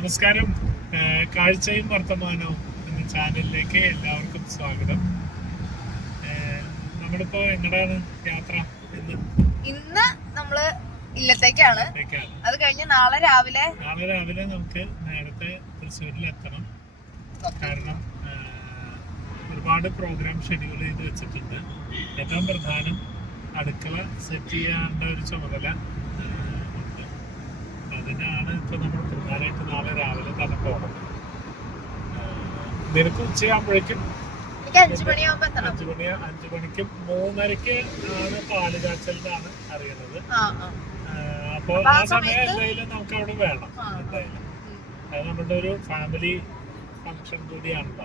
നമസ്കാരം. കാഴ്ചയും വർത്തമാനവും എന്ന ചാനലിലേക്ക് എല്ലാവർക്കും സ്വാഗതം. നമ്മളിപ്പോ എങ്ങടാണ് യാത്ര? ഇന്ന് നമ്മള് ഇല്ലത്തേക്കാണ്. അത് കഴിഞ്ഞ് നാളെ രാവിലെ നമുക്ക് നേരത്തെ തൃശ്ശൂരിൽ എത്തണം. കാരണം ഒരുപാട് പ്രോഗ്രാം ഷെഡ്യൂൾ ചെയ്ത് വെച്ചിട്ടുണ്ട്. ഏറ്റവും പ്രധാനം അടുക്കള സെറ്റ് ചെയ്യാനുള്ള ഒരു ചുമതല ഉണ്ട്. അതിനാണ് ഇപ്പൊ നമ്മൾ പ്രധാനമായിട്ട് നാളെ രാവിലെ തന്നെ പോകണം. നിനക്ക് ഉച്ചയാകുമ്പോഴേക്കും 5 മണിക്കും 3:30 ആണ് പാല് കാച്ചലിനാണ് അറിയുന്നത്. അപ്പൊ ആ സമയം എന്തായാലും നമുക്ക് അവിടെ വേണം. എന്തായാലും അത് നമ്മുടെ ഒരു ഫാമിലി ഫംഗ്ഷൻ കൂടിയാണല്ലോ.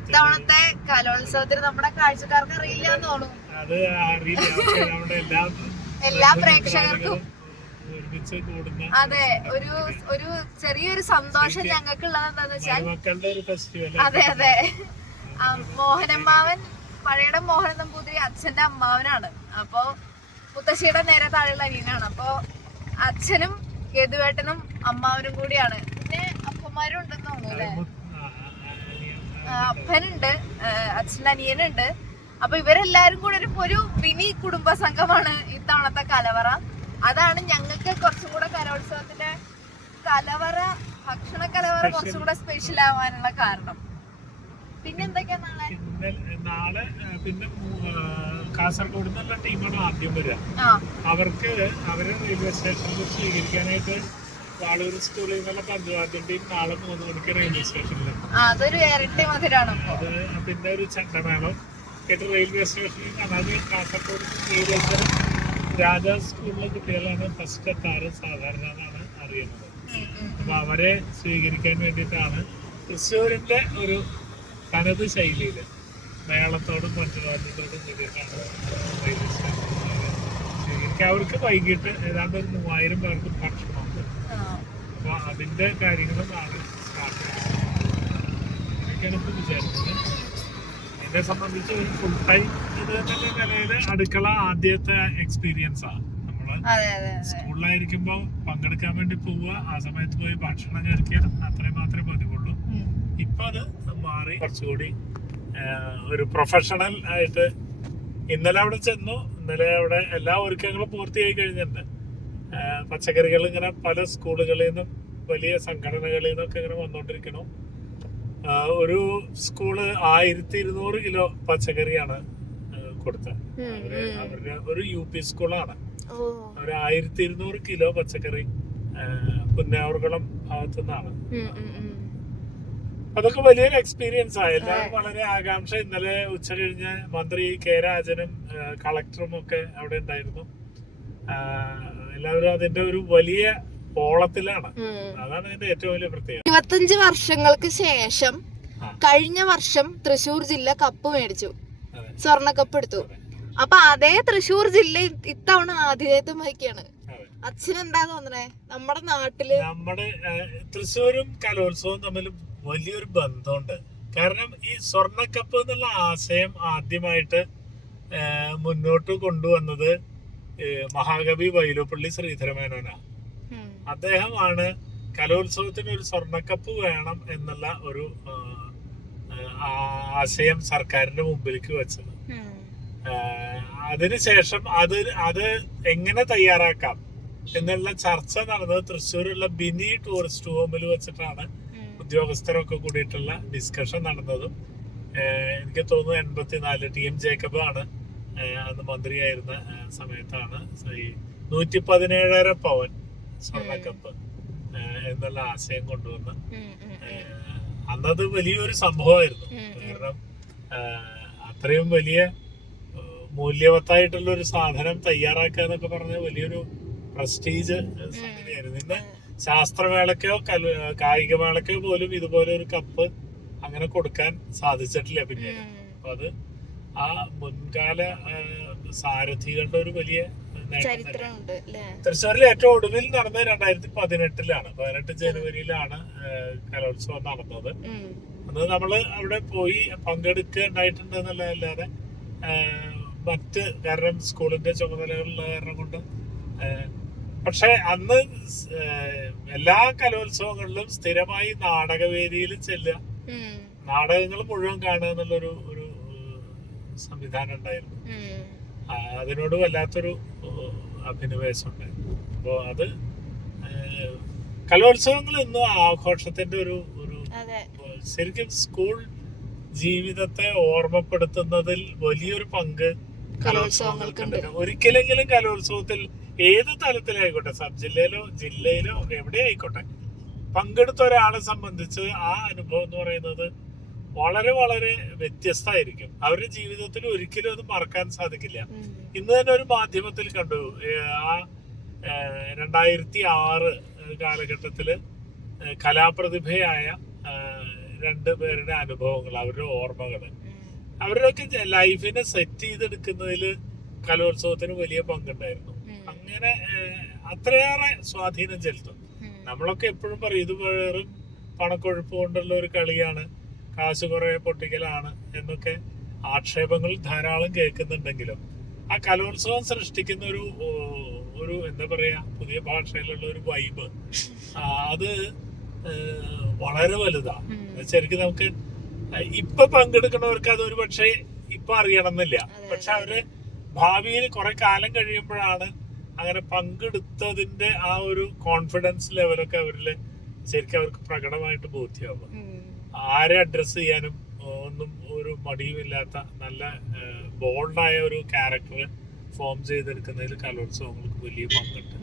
ഇത്തവണത്തെ കലോത്സവത്തിന് നമ്മുടെ കാഴ്ചക്കാർക്ക് അറിയില്ല എന്ന് തോന്നുന്നു. അത് അറിയില്ല. നമ്മുടെ എല്ലാ പ്രേക്ഷകർക്കും ഒരുമിച്ച് കൂടുന്ന അതെ ഒരു ചെറിയൊരു സന്തോഷം ഞങ്ങൾക്കുള്ളത് എന്താന്ന് വെച്ചാൽ മക്കളുടെ ഒരു ഫെസ്റ്റിവൽ. അതെ മോഹനമ്മാവൻ പഴയുടെ മോഹൻ നമ്പൂതിരി അച്ഛന്റെ അമ്മാവനാണ്. അപ്പൊ മുത്തശ്ശിയുടെ നേരെ താഴെയുള്ള അനിയനാണ്. അപ്പൊ അച്ഛനും യദുവേട്ടനും അമ്മാവനും കൂടിയാണ്. പിന്നെ അപ്പന്മാരും ഉണ്ടെന്ന് തോന്നുന്നു അല്ലെ. അപ്പനുണ്ട്, അച്ഛൻ്റെ അനിയനുണ്ട്. അപ്പൊ ഇവരെല്ലാരും കൂടെ ഒരു മിനി കുടുംബ സംഘമാണ് ഇത്തവണത്തെ കലവറ. അതാണ് ഞങ്ങൾക്ക് കുറച്ചും കൂടെ കലോത്സവത്തിന്റെ കലവറ ഭക്ഷണ കലവറ കുറച്ചും കൂടെ സ്പെഷ്യൽ ആവാനുള്ള കാരണം. പിന്നെ എന്തൊക്കെയാ നാളെ പിന്നെ കാസർഗോഡ് നിന്നുള്ള ടീമാണ് ആദ്യം വരിക. അവര് റെയിൽവേ സ്റ്റേഷനിൽ സ്വീകരിക്കാനായിട്ട് വാളൂർ സ്കൂളിൽ നിന്നുള്ള പഞ്ചവാദ്യം ടീം നാളെ 3 മണിക്ക് റെയിൽവേ സ്റ്റേഷനിലെത്തും. അതൊരു ഇരട്ടി മധുരാണ്. അത് പിന്നെ ഒരു ചണ്ടമേളം കേട്ട് റെയിൽവേ സ്റ്റേഷനിൽ കാണാതെ കാസർഗോഡ് നീലേശ്വരം രാജാ സ്കൂളിലെ കുട്ടികളാണ് ഫസ്റ്റ് എത്താറ് സാധാരണ എന്നാണ് അറിയുന്നത്. അപ്പൊ അവരെ സ്വീകരിക്കാൻ വേണ്ടിയിട്ടാണ് തൃശ്ശൂരിന്റെ ഒരു തനത് ശൈലിയില് മേളത്തോടും പഞ്ചവാദ്യത്തോടും കൂടിയിട്ടാണ് റെയിൽവേ സ്റ്റേഷനിൽ സ്വീകരിക്കുക. അവർക്ക് വൈകിട്ട് ഏതാണ്ട് ഒരു 3000 പേർക്ക് ഭക്ഷണമുണ്ട്. അപ്പൊ അതിന്റെ കാര്യങ്ങളും ആണ് സ്റ്റാർട്ട് ചെയ്യുന്നത്. ഇപ്പൊ വിചാരിച്ചത് എന്നെ സംബന്ധിച്ച് ഒരു ഫുൾ ടൈം ഇത് തന്നെ നിലയില് അടുക്കള ആദ്യത്തെ എക്സ്പീരിയൻസ് ആണ്. നമ്മള് സ്കൂളിലായിരിക്കുമ്പോ പങ്കെടുക്കാൻ വേണ്ടി പോവുക, ആ സമയത്ത് പോയി ഭക്ഷണം കഴിക്കുക, അത്രയും മാത്രമേ പതിവുള്ളൂ. ഇപ്പൊ അത് മാറി കുറച്ചുകൂടി ഒരു പ്രൊഫഷണൽ ആയിട്ട്. ഇന്നലെ അവിടെ ചെന്നു. ഇന്നലെ അവിടെ എല്ലാ ഒരുക്കങ്ങളും പൂർത്തിയായി കഴിഞ്ഞിട്ടുണ്ട്. പച്ചക്കറികൾ ഇങ്ങനെ പല സ്കൂളുകളിൽ നിന്നും വലിയ സംഘടനകളിൽ നിന്നൊക്കെ ഇങ്ങനെ വന്നുകൊണ്ടിരിക്കണു. ഒരു സ്കൂള് 1200 കിലോ പച്ചക്കറിയാണ് കൊടുത്തത്. അവരുടെ ഒരു UP സ്കൂളാണ്. അവർ 1200 കിലോ പച്ചക്കറി പുന്നാവർകുളം ഭാഗത്തു നിന്നാണ്. അതൊക്കെ വലിയൊരു എക്സ്പീരിയൻസ് ആണ്. എല്ലാവരും വളരെ ആകാംക്ഷ. ഇന്നലെ ഉച്ച കഴിഞ്ഞ് മന്ത്രി കെ രാജനും കളക്ടറും ഒക്കെ അവിടെ ഉണ്ടായിരുന്നു. എല്ലാവരും അതിന്റെ ഒരു വലിയ ഓളത്തിലാണ്. അതാണ് ഇതിന്റെ ഏറ്റവും വലിയ പ്രത്യേകത. 25 വർഷങ്ങൾക്ക് ശേഷം കഴിഞ്ഞ വർഷം തൃശ്ശൂർ ജില്ല കപ്പ് മേടിച്ചു, സ്വർണ്ണ കപ്പ് എടുത്തു. അപ്പൊ അതേ തൃശ്ശൂർ ജില്ല ഇത്തവണ ആതിഥേയത്വം വഹിക്കുകയാണ്. അച്ഛനെന്താ തോന്നണേ? നമ്മുടെ നാട്ടില് നമ്മുടെ തൃശ്ശൂരും കലോത്സവവും തമ്മിൽ വലിയൊരു ബന്ധമുണ്ട്. കാരണം ഈ സ്വർണ്ണക്കപ്പ് എന്നുള്ള ആശയം ആദ്യമായിട്ട് മുന്നോട്ട് കൊണ്ടുവന്നത് മഹാകവി വൈലോപ്പള്ളി ശ്രീധരമേനോനാണ്. അദ്ദേഹമാണ് കലോത്സവത്തിന് ഒരു സ്വർണ്ണക്കപ്പ് വേണം എന്നുള്ള ഒരു ആശയം സർക്കാരിന്റെ മുമ്പിലേക്ക് വെച്ചത്. അതിനുശേഷം അത് എങ്ങനെ തയ്യാറാക്കാം എന്നുള്ള ചർച്ച നടന്നത് തൃശ്ശൂരുള്ള ബിനി ടൂറിസ്റ്റ് ഹോമിൽ വെച്ചിട്ടാണ്. ഉദ്യോഗസ്ഥരൊക്കെ കൂടിയിട്ടുള്ള ഡിസ്കഷൻ നടന്നതും എനിക്ക് തോന്നുന്നു 84 TM ജേക്കബ് ആണ് അന്ന് മന്ത്രിയായിരുന്ന സമയത്താണ് 117.5 പവൻ സ്വർണ്ണക്കപ്പ് എന്നുള്ള ആശയം കൊണ്ടുവന്ന്. അന്നത് വലിയൊരു സംഭവമായിരുന്നു. കാരണം അത്രയും വലിയ മൂല്യവത്തായിട്ടുള്ള ഒരു സാധനം തയ്യാറാക്കുക എന്നൊക്കെ പറഞ്ഞ വലിയൊരു പ്രസ്റ്റീജ് സംഗതിയായിരുന്നു. ഇന്ന് ശാസ്ത്രമേളക്കോ കായികമേളക്കോ പോലും ഇതുപോലെ ഒരു കപ്പ് അങ്ങനെ കൊടുക്കാൻ സാധിച്ചിട്ടില്ല പിന്നീട്. അപ്പൊ അത് ആ മുൻകാല സാരഥികളുടെ ഒരു വലിയ തൃശ്ശൂരിൽ ഏറ്റവും ഒടുവിൽ നടന്നത് 2018 18 ജനുവരിയിലാണ് കലോത്സവം നടന്നത്. അന്ന് നമ്മള് അവിടെ പോയി പങ്കെടുക്കുക ഉണ്ടായിട്ടുണ്ട് എന്നല്ലാതെ കാരണം സ്കൂളിന്റെ ചുമതലകളുള്ള കാരണം കൊണ്ട് പക്ഷെ അന്ന് എല്ലാ കലോത്സവങ്ങളിലും സ്ഥിരമായി നാടകവേദിയിൽ ചെല്ലുക, നാടകങ്ങൾ മുഴുവൻ കാണുക എന്നുള്ളൊരു ഒരു സംവിധാനം ഉണ്ടായിരുന്നു. അതിനോട് വല്ലാത്തൊരു അഭിനിവേശം ഉണ്ടായിരുന്നു. അപ്പോൾ അത് കലോത്സവങ്ങൾ ഇന്നും ആഘോഷത്തിന്റെ ഒരു ശരിക്കും സ്കൂൾ ജീവിതത്തെ ഓർമ്മപ്പെടുത്തുന്നതിൽ വലിയൊരു പങ്ക് കലോത്സവങ്ങൾക്കുണ്ട്. ഒരിക്കലെങ്കിലും കലോത്സവത്തിൽ ഏത് തലത്തിലായിക്കോട്ടെ, സബ് ജില്ലയിലോ ജില്ലയിലോ എവിടെ ആയിക്കോട്ടെ, പങ്കെടുത്ത ഒരാളെ സംബന്ധിച്ച് ആ അനുഭവം എന്ന് പറയുന്നത് വളരെ വളരെ വ്യത്യസ്തമായിരിക്കും. അവരുടെ ജീവിതത്തിൽ ഒരിക്കലും അത് മറക്കാൻ സാധിക്കില്ല. ഇന്ന് തന്നെ ഒരു മാധ്യമത്തിൽ കണ്ടു, ആ 2006 കാലഘട്ടത്തില് കലാപ്രതിഭയായ 2 പേരുടെ അനുഭവങ്ങൾ, അവരുടെ ഓർമ്മകള്, അവരുടെയൊക്കെ ലൈഫിനെ സെറ്റ് ചെയ്തെടുക്കുന്നതിൽ കലോത്സവത്തിന് വലിയ പങ്കുണ്ടായിരുന്നു. അങ്ങനെ അത്രയേറെ സ്വാധീനം ചെലുത്തും. നമ്മളൊക്കെ എപ്പോഴും പറയും ഇത് വെറും പണക്കൊഴുപ്പ് കൊണ്ടുള്ള ഒരു കളിയാണ്, കാശ് കുറെ പൊട്ടിക്കലാണ് എന്നൊക്കെ ആക്ഷേപങ്ങൾ ധാരാളം കേൾക്കുന്നുണ്ടെങ്കിലും ആ കലോത്സവം സൃഷ്ടിക്കുന്ന ഒരു എന്താ പറയാ, പുതിയ ഭാഷയിലുള്ള ഒരു വൈബ്, അത് വളരെ വലുതാണ്. ശരിക്കും നമുക്ക് ഇപ്പൊ പങ്കെടുക്കുന്നവർക്ക് അതൊരു പക്ഷേ ഇപ്പൊ അറിയണമെന്നില്ല. പക്ഷെ അവര് ഭാവിയിൽ കുറെ കാലം കഴിയുമ്പോഴാണ് അങ്ങനെ പങ്കെടുത്തതിന്റെ ആ ഒരു കോൺഫിഡൻസ് ലെവലൊക്കെ അവരില് ശരിക്കും അവർക്ക് പ്രകടമായിട്ട് ബോധ്യമാകും. ആരെ അഡ്രസ് ചെയ്യാനും ഒന്നും ഒരു മടിയുമില്ലാത്ത നല്ല ബോൾഡായ ഒരു ക്യാരക്ടർ ഫോം ചെയ്തെടുക്കുന്നതിൽ കലോത്സവങ്ങൾക്ക് വലിയ പങ്കുണ്ട്.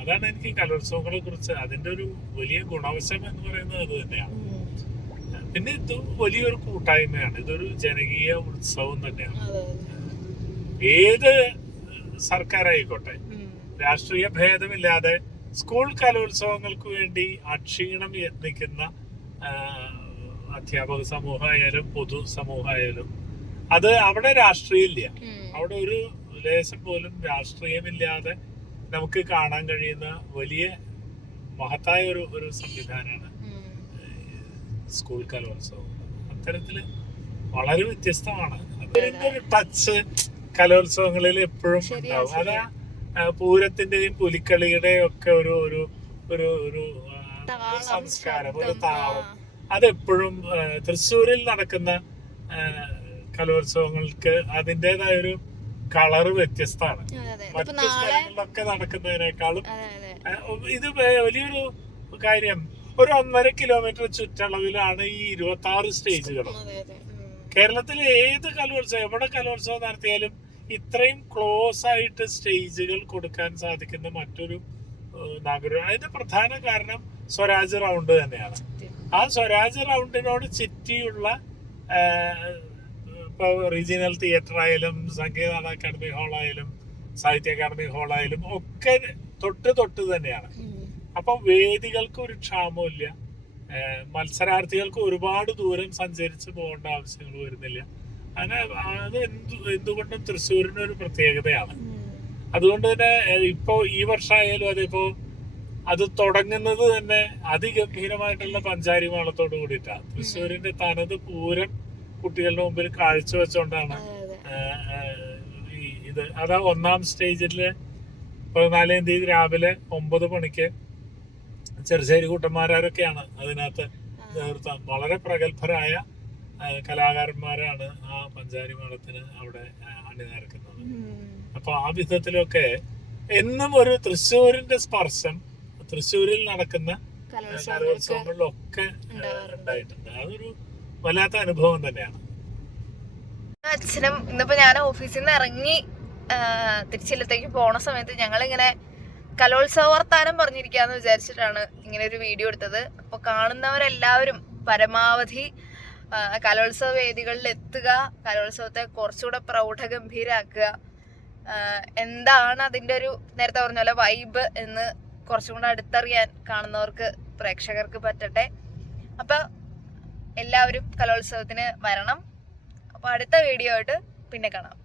അതാണ് എനിക്ക് കലോത്സവങ്ങളെ കുറിച്ച് അതിന്റെ ഒരു വലിയ ഗുണവശം എന്ന് പറയുന്നത് അത് തന്നെയാണ്. പിന്നെ ഇത് വലിയൊരു കൂട്ടായ്മയാണ്, ഇതൊരു ജനകീയ ഉത്സവം തന്നെയാണ്. ഏത് സർക്കാരായിക്കോട്ടെ, രാഷ്ട്രീയ ഭേദമില്ലാതെ സ്കൂൾ കലോത്സവങ്ങൾക്ക് വേണ്ടി അക്ഷീണം യത്നിക്കുന്ന അധ്യാപക സമൂഹമായാലും പൊതു സമൂഹമായാലും അത് അവിടെ രാഷ്ട്രീയമില്ല. അവിടെ ഒരു ലേശം പോലും രാഷ്ട്രീയമില്ലാതെ നമുക്ക് കാണാൻ കഴിയുന്ന വലിയ മഹത്തായ ഒരു സംവിധാനമാണ് സ്കൂൾ കലോത്സവം. അത്തരത്തില് വളരെ വ്യത്യസ്തമാണ്. അതിന്റെ ഒരു ടച്ച് കലോത്സവങ്ങളിൽ എപ്പോഴും ഉണ്ടാവും. അതാ പൂരത്തിന്റെയും പുലിക്കളിയുടെയും ഒക്കെ ഒരു ഒരു ഒരു ഒരു സംസ്കാരം, ഒരു താളം, അതെപ്പോഴും തൃശ്ശൂരിൽ നടക്കുന്ന കലോത്സവങ്ങൾക്ക് അതിൻ്റെതായ ഒരു കളറ് വ്യത്യസ്തമാണ്. മറ്റു സ്ഥലങ്ങളിലൊക്കെ നടക്കുന്നതിനേക്കാളും ഇത് വലിയൊരു കാര്യം. ഒരു 1.5 കിലോമീറ്റർ ചുറ്റളവിലാണ് ഈ 26 സ്റ്റേജുകളും. കേരളത്തിലെ ഏത് കലോത്സവം, എവിടെ കലോത്സവം നടത്തിയാലും ഇത്രയും ക്ലോസ് ആയിട്ട് സ്റ്റേജുകൾ കൊടുക്കാൻ സാധിക്കുന്ന മറ്റൊരു നഗരം. അതിന്റെ പ്രധാന കാരണം സ്വരാജ് റൗണ്ട് തന്നെയാണ്. ആ സ്വരാജ് റൗണ്ടിനോട് ചുറ്റിയുള്ള ഇപ്പൊ റീജിയണൽ തിയേറ്റർ ആയാലും സംഗീത അക്കാദമി ഹാളായാലും സാഹിത്യ അക്കാദമി ഹാളായാലും ഒക്കെ തൊട്ട് തന്നെയാണ്. അപ്പൊ വേദികൾക്ക് ഒരു ക്ഷാമമില്ല, മത്സരാർത്ഥികൾക്ക് ഒരുപാട് ദൂരം സഞ്ചരിച്ച് പോകേണ്ട ആവശ്യങ്ങൾ വരുന്നില്ല. അങ്ങനെ അത് എന്തുകൊണ്ടും തൃശ്ശൂരിന് ഒരു പ്രത്യേകതയാണ്. അതുകൊണ്ട് തന്നെ ഇപ്പോ ഈ വർഷമായാലും അതിപ്പോ അത് തുടങ്ങുന്നത് തന്നെ അതിഗംഭീരമായിട്ടുള്ള പഞ്ചാരി മേളത്തോട് കൂടിയിട്ടാണ്. തൃശ്ശൂരിന്റെ തനത് പൂരം കുട്ടികളുടെ മുമ്പിൽ കാഴ്ചവെച്ചോണ്ടാണ് ഇത്. അതാ 1ാം സ്റ്റേജില് 14-ാം തീയതി രാവിലെ 9 മണിക്ക് ചെറുശ്ശേരി കുട്ടന്മാരൊക്കെയാണ് അതിനകത്ത് നേതൃത്വം. വളരെ പ്രഗത്ഭരായ കലാകാരന്മാരാണ് ആ പഞ്ചാരി മേളത്തിന് അവിടെ അണിനിരക്കുന്നത്. അപ്പൊ ആ വിധത്തിലൊക്കെ എന്നും ഒരു തൃശ്ശൂരിന്റെ സ്പർശം തൃശ്ശൂരിൽ നടക്കുന്ന കലോത്സവങ്ങളിലൊക്കെ ഉണ്ടായിട്ടുണ്ട്. അതൊരു വല്ലാത്ത അനുഭവം തന്നെയാണ്. അച്ഛനും ഇന്നിപ്പോ ഞാൻ ഓഫീസിൽ നിന്ന് ഇറങ്ങി തിരിച്ചില്ലത്തേക്ക് പോണ സമയത്ത് ഞങ്ങളിങ്ങനെ കലോത്സവ വർത്താനം പറഞ്ഞിരിക്കാന്ന് വിചാരിച്ചിട്ടാണ് ഇങ്ങനെ ഒരു വീഡിയോ എടുത്തത്. അപ്പൊ കാണുന്നവരെല്ലാവരും പരമാവധി കലോത്സവ വേദികളിൽ എത്തുക, കലോത്സവത്തെ കുറച്ചുകൂടെ പ്രൗഢഗംഭീരാക്കുക, എന്താണ് അതിന്റെ ഒരു നേരത്തെ പറഞ്ഞ പോലെ വൈബ് എന്ന് കുറച്ചും കൂടെ അടുത്തറിയാൻ കാണുന്നവർക്ക് പ്രേക്ഷകർക്ക് പറ്റട്ടെ. അപ്പൊ എല്ലാവരും കലോത്സവത്തിന് വരണം. അപ്പൊ അടുത്ത വീഡിയോ ആയിട്ട് പിന്നെ കാണാം.